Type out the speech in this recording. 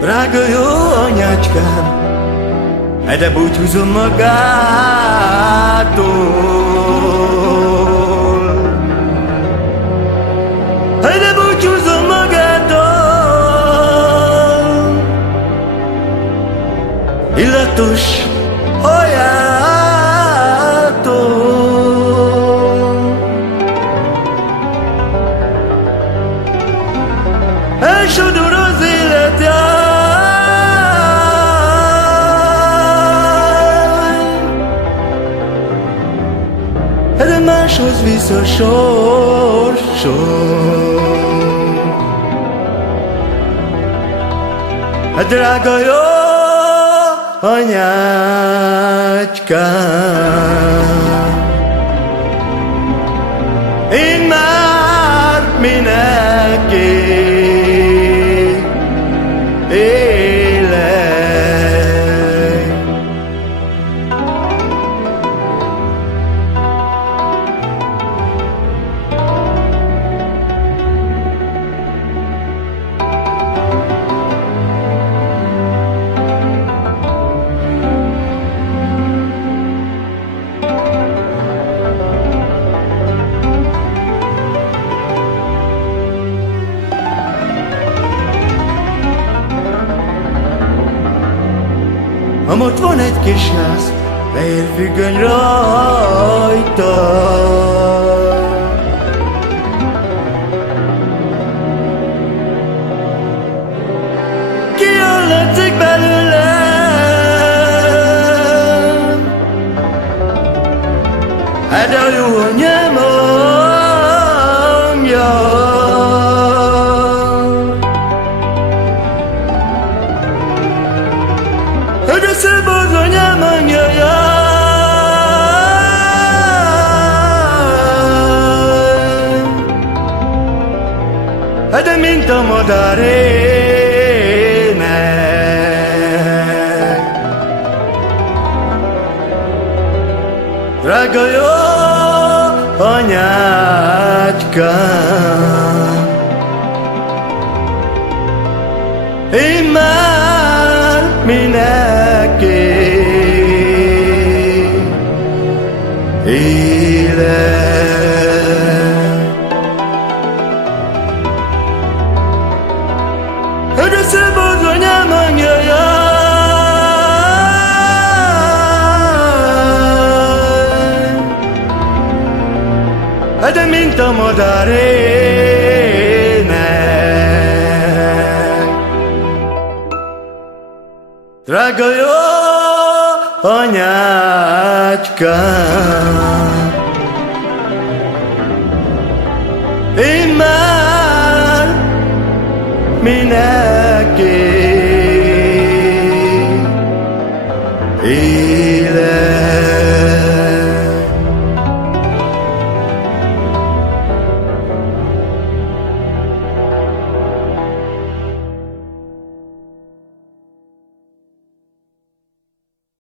Drága jó anyácskám, de búcsúzom magától. De búcsúzom magától, illatos hajától. Elsodor az életem, de máshoz visz a sorsom. Drága jó anyácskám, én már mindenki élek. Ott van egy kis ház, fehér függöny rajta. Ki hallatszik belőlem, de a jó anyám hangja. De szebb az anyám hangja, de mint a madár ének. Drága jó anyácskám, én már mindenki élek. De szebb az anyám hangja, de mint a madár ének. Drága jó anyácskám, én már mindenki élek.